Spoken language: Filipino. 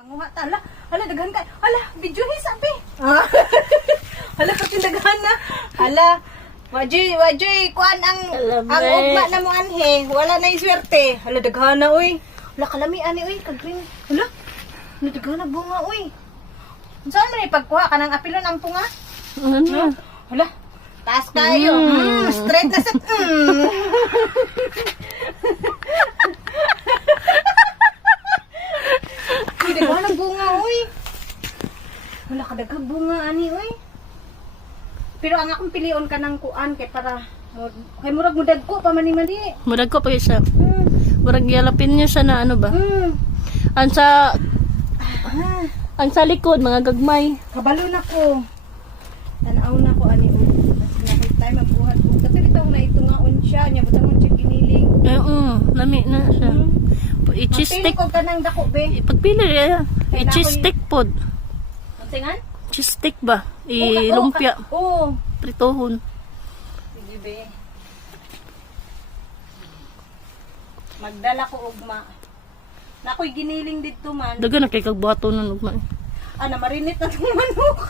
Manguha ta. Hala, daghan ka. Hala, video ni sabi. Hala, pati daghan na. Hala, wajay, kuan ang ugma na mo anhe. Wala na yung swerte. Hala, daghan na, uy. Hala, kalami, ani, uy. Kag-green. Hala, daghan na bunga, uy. Saan mo na ipagkuha ka ng apilon ang punga? Hala, taas kayo. Straight na sa... Uy, daghan bunga, uy. Wala ka daghang bunga, ani, uy. Pero ang akong pilion ka ng kuan kay para kay murag mudag ko pa mani-mani. Murag ko pa isa. Murag yalapin niya siya na ano ba? Ang sa likod mga gagmay. Kabalo na ko. Tanaw na ko ani, uy. Kasi nakita tayo magbuhat ko. Kasi bitong na itungaon siya, nya butang siya giniling. Lami na siya. I-cheese-stick. Ko ka ng dako, be. Pagpili i-cheese-stick pod. Unsingan? Cheese-stick ba? I-lumpia. Oo. Pritohon. Sige, be. Magdala ko ugma. Nakoy giniling dito man. Daga na kay kagbuhaton ng ugma. Marinit na itong manok.